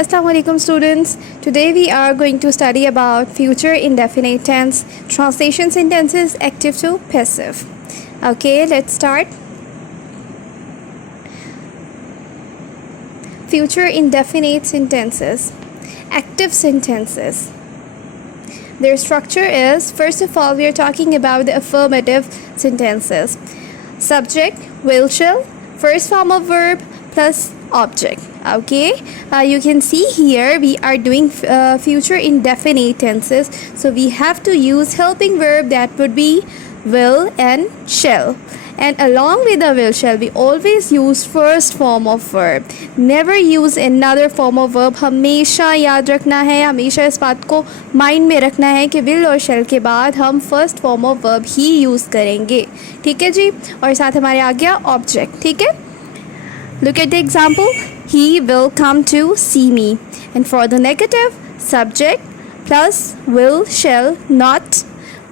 Assalamu alaikum students. Today we are going to study about future indefinite tense, translation sentences, active to passive. Okay, let's start. Future indefinite sentences, active sentences. Their structure is, first of all, we are talking about the affirmative sentences. Subject, will, shall, first form of verb plus object. Okay, you can see here we are doing future indefinite tenses, so we have to use helping verb that would be will and shall, and along with the will shall we always use first form of verb, never use another form of verb. हमेशा याद रखना है, हमेशा इस बात को mind में रखना है कि will और shall के बाद हम first form of verb he use करेंगे. ठीक है जी, और साथ हमारे आ गया ऑब्जेक्ट. ठीक है, look at the example. He will come to see me. And for the negative, subject plus will, shall, not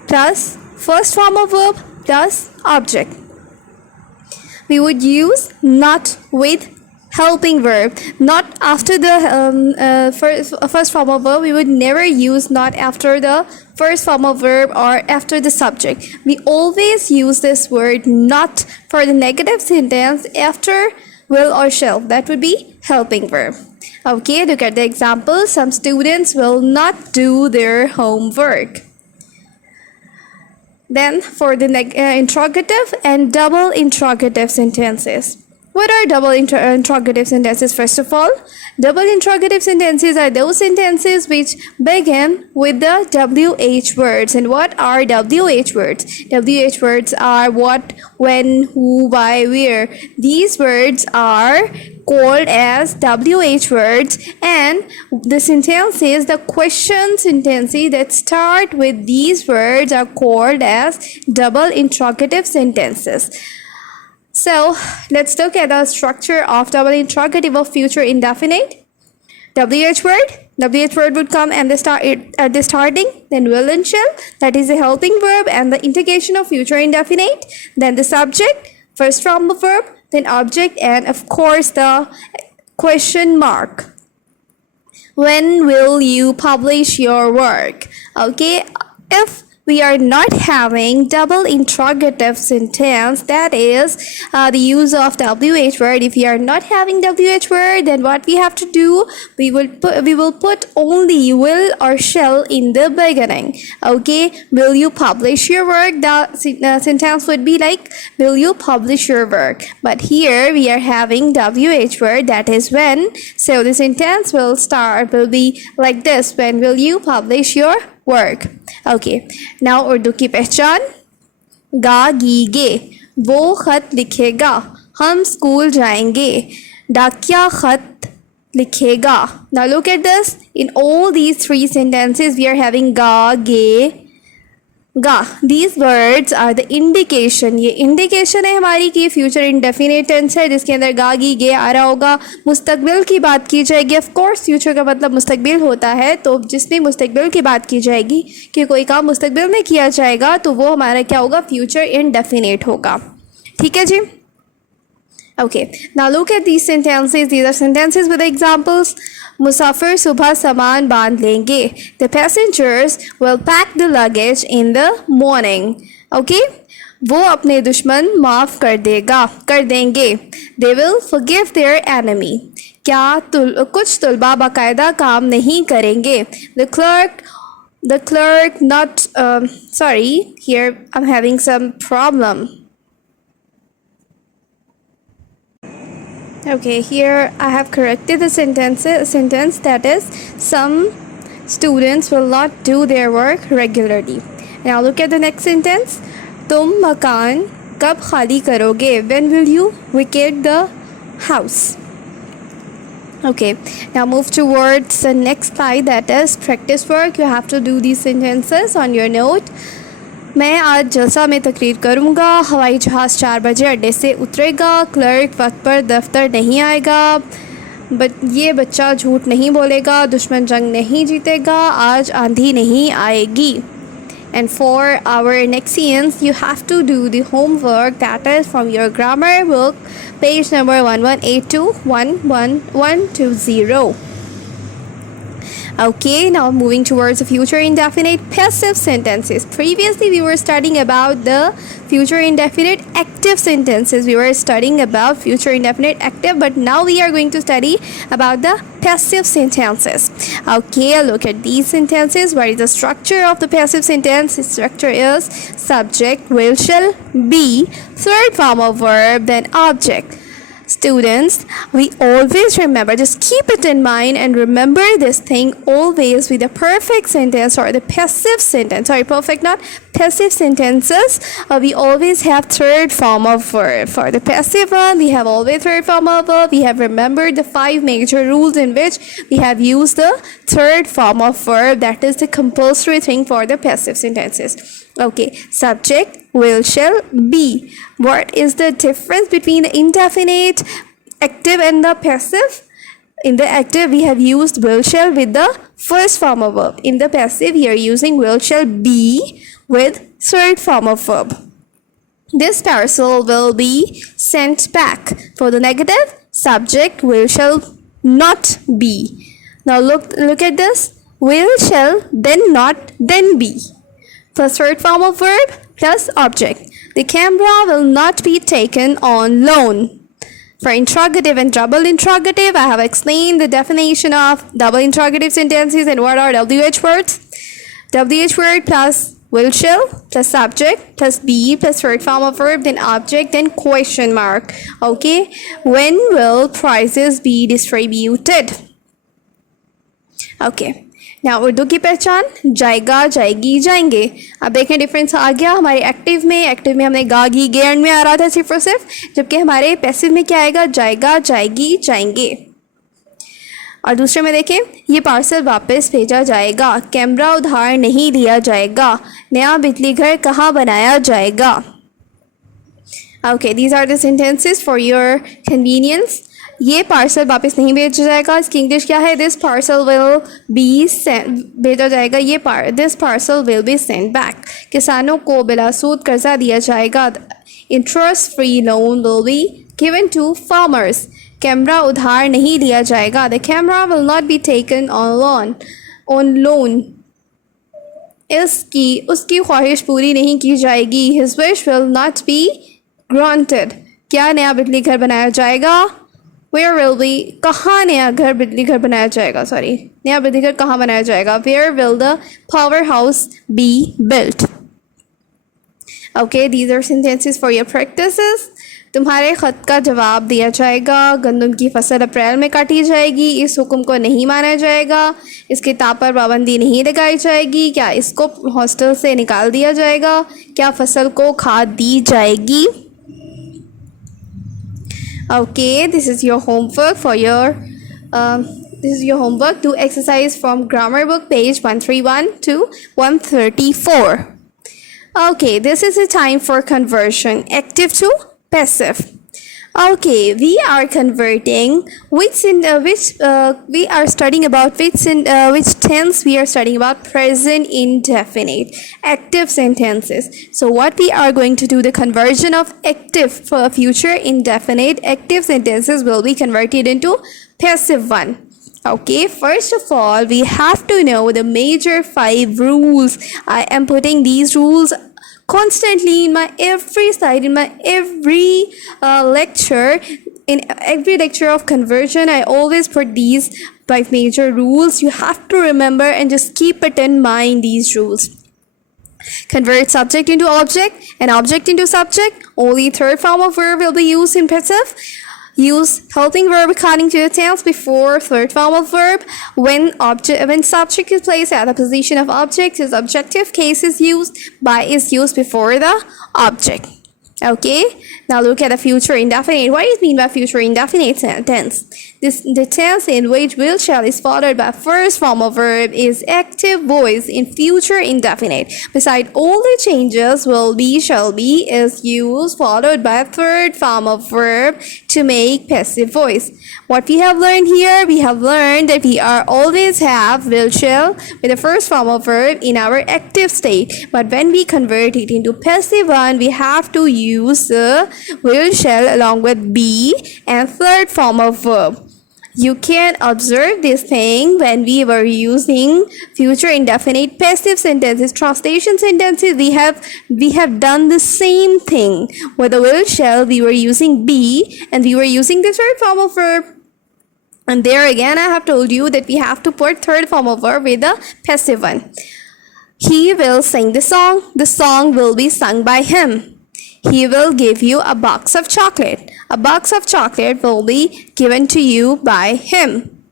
plus first form of verb plus object. We would use not with helping verb. Not after the first form of verb. We would never use not after the first form of verb or after the subject. We always use this word not for the negative sentence after will or shall. That would be helping verb. Okay, look at the example. Some students will not do their homework. Then for the interrogative and double interrogative sentences. What are double interrogative sentences? First of all, double interrogative sentences are those sentences which begin with the WH words. And what are WH words? WH words are what, when, who, why, where. These words are called as WH words, and the sentences, the question sentences that start with these words are called as double interrogative sentences. So let's look at the structure of double interrogative of future indefinite. WH word would come at the starting, then will and shall, that is a helping verb and the indication of future indefinite, then the subject, first form of verb, then object, and of course the question mark. When will you publish your work? Okay, if we are not having double interrogative sentence, that is the use of WH word. If we are not having WH word, then what we have to do, we will put only will or shall in the beginning. Okay, will you publish your work? The sentence would be like, will you publish your work? But here we are having WH word, that is when. So the sentence will be like this: when will you publish your work? Okay, now Urdu की पहचान. गा गी गे, वो खत लिखेगा, हम school जाएंगे, डाकिया खत लिखेगा. Now look at this. In all these three sentences we are having ga, ge, ga. These words are the indication. ये indication है हमारी कि future indefinite tense है जिसके अंदर गा गी गे आ रहा होगा. मुस्तकबिल की बात की जाएगी. Of course future का मतलब मुस्तकबिल होता है, तो जिसमें मुस्तकबिल की बात की जाएगी कि कोई काम मुस्तकबिल में किया जाएगा तो वो हमारा क्या होगा, future indefinite होगा. ठीक है जी. Okay, now look at these sentences. These are sentences with examples. मुसाफिर सुबह सामान बांध लेंगे. The passengers will pack the luggage in the morning. Okay, वो अपने दुश्मन माफ़ कर देंगे. They will forgive their enemy. कुछ तुलबा बाकायदा काम नहीं करेंगे. The clerk not sorry, here I'm having some problem. Okay, here I have corrected the sentence, that is, some students will not do their work regularly. Now look at the next sentence. तुम मकान कब खाली करोगे? When will you vacate the house? Okay, now move towards the next slide, that is practice work. You have to do these sentences on your note. मैं आज जलसा में तकरीर करूँगा. हवाई जहाज़ 4 बजे अड्डे से उतरेगा. क्लर्क वक्त पर दफ्तर नहीं आएगा. ये बच्चा झूठ नहीं बोलेगा. दुश्मन जंग नहीं जीतेगा. आज आंधी नहीं आएगी. And for our Nexians, you have to do the homework, that is from your grammar book, page number 1182 11120. Okay, now moving towards the future indefinite passive sentences. Previously, we were studying about the future indefinite active sentences. We were studying about future indefinite active, but now we are going to study about the passive sentences. Okay, look at these sentences. What is the structure of the passive sentence? The structure is subject, will, shall, be, third form of verb, then object. Students, we always remember, just keep it in mind and remember this thing always with the perfect sentence or the passive sentence. Sorry, perfect, not passive sentences. We always have third form of verb. For the passive one, we have always third form of verb. We have remembered the 5 major rules in which we have used the third form of verb. That is the compulsory thing for the passive sentences. Okay, subject, will, shall, be. What is the difference between the indefinite, active and the passive? In the active, we have used will, shall with the first form of verb. In the passive, we are using will, shall, be with third form of verb. This parcel will be sent back. For the negative, subject, will, shall not be. Now look at this. Will, shall, then not, then be. Plus third form of verb plus object. The camera will not be taken on loan. For interrogative and double interrogative, I have explained the definition of double interrogative sentences and what are WH words. WH word plus will, shall plus subject plus be plus third form of verb, then object, then question mark. Okay, when will prices be distributed? Okay. now Urdu की पहचान जाएगा, जाएगी, जाएंगे. अब देखें difference आ गया हमारे active में हमने गा, गी, गे एंड में आ रहा था सिर्फ और सिर्फ, जबकि हमारे पैसिव में क्या आएगा? जाएगा, जाएगी, जाएंगे. और दूसरे में देखें, ये पार्सल वापस भेजा जाएगा, कैमरा उधार नहीं लिया जाएगा, नया बिजली घर कहाँ बनाया जाएगा. Okay, these are the sentences for your convenience. ये पार्सल वापस नहीं भेजा जाएगा, इसकी इंग्लिश क्या है? This parcel will be send, भेजा जाएगा, ये this parcel will be send back. किसानों को बिला सूद कर्जा दिया जाएगा, interest free loan will be given to farmers. Camera उधार नहीं लिया जाएगा, the camera will not be taken on loan. उसकी ख्वाहिश पूरी नहीं की जाएगी, his wish will not be granted. क्या नया बिजली घर बनाया जाएगा? Where will be, कहाँ नया बिजली घर बनाया जाएगा? सॉरी, नया बिजली घर कहाँ बनाया जाएगा? Where will the power house be built? Okay, these are sentences for your practices. तुम्हारे ख़त का जवाब दिया जाएगा, गंदम की फसल अप्रैल में काटी जाएगी, इस हुक्म को नहीं माना जाएगा, इस किताब पर पाबंदी नहीं लगाई जाएगी, क्या इसको हॉस्टल से निकाल दिया जाएगा, क्या फसल को खाद दी जाएगी. Okay, this is your homework for your do exercise from grammar book page 131 to 134. Okay, this is the time for conversion, active to passive. Okay, we are converting we are studying about which tense we are studying about? Present indefinite active sentences. So what we are going to do, the conversion of active for future indefinite active sentences will be converted into passive one. Okay, first of all, we have to know the major 5 rules. I am putting these rules constantly in my every slide, in my every lecture. In every lecture of conversion, I always put these 5 major rules. You have to remember and just keep it in mind, these rules. Convert subject into object and object into subject. Only third form of verb will be used in passive. Use helping verb according to the tense before third form of verb. When subject is placed at the position of object, his objective case is used. By is used before the object. Okay, now look at the future indefinite. What is mean by future indefinite tense? The tense in which will, shall is followed by first form of verb is active voice in future indefinite. Beside all the changes, will be, shall be is used followed by third form of verb to make passive voice. What we have learned here, we have learned that we are always have will, shall with the first form of verb in our active state. But when we convert it into passive one, we have to use the will, shall along with be and third form of verb. You can observe this thing when we were using future indefinite passive sentences, translation sentences. We have done the same thing. With the will shall, we were using be, and we were using the third form of verb. And there again, I have told you that we have to put third form of verb with the passive one. He will sing the song. The song will be sung by him. He will give you a box of chocolate. A box of chocolate will be given to you by him.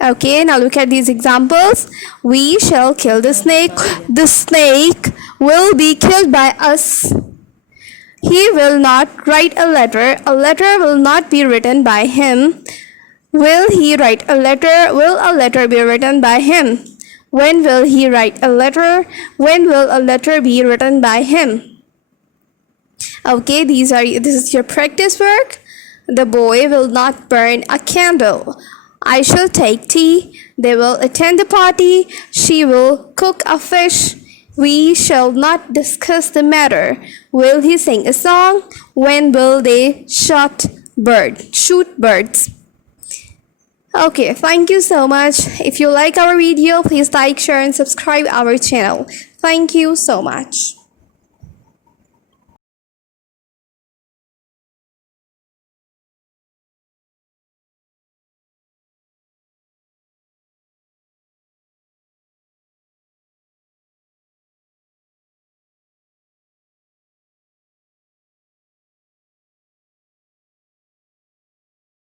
Okay, now look at these examples. We shall kill the snake. The snake will be killed by us. He will not write a letter. A letter will not be written by him. Will he write a letter? Will a letter be written by him? When will he write a letter? When will a letter be written by him? Okay, this is your practice work. The boy will not burn a candle. I shall take tea. They will attend the party. She will cook a fish. We shall not discuss the matter. Will he sing a song? When will they shoot birds? Okay, thank you so much. If you like our video, please like, share and subscribe our channel. Thank you so much.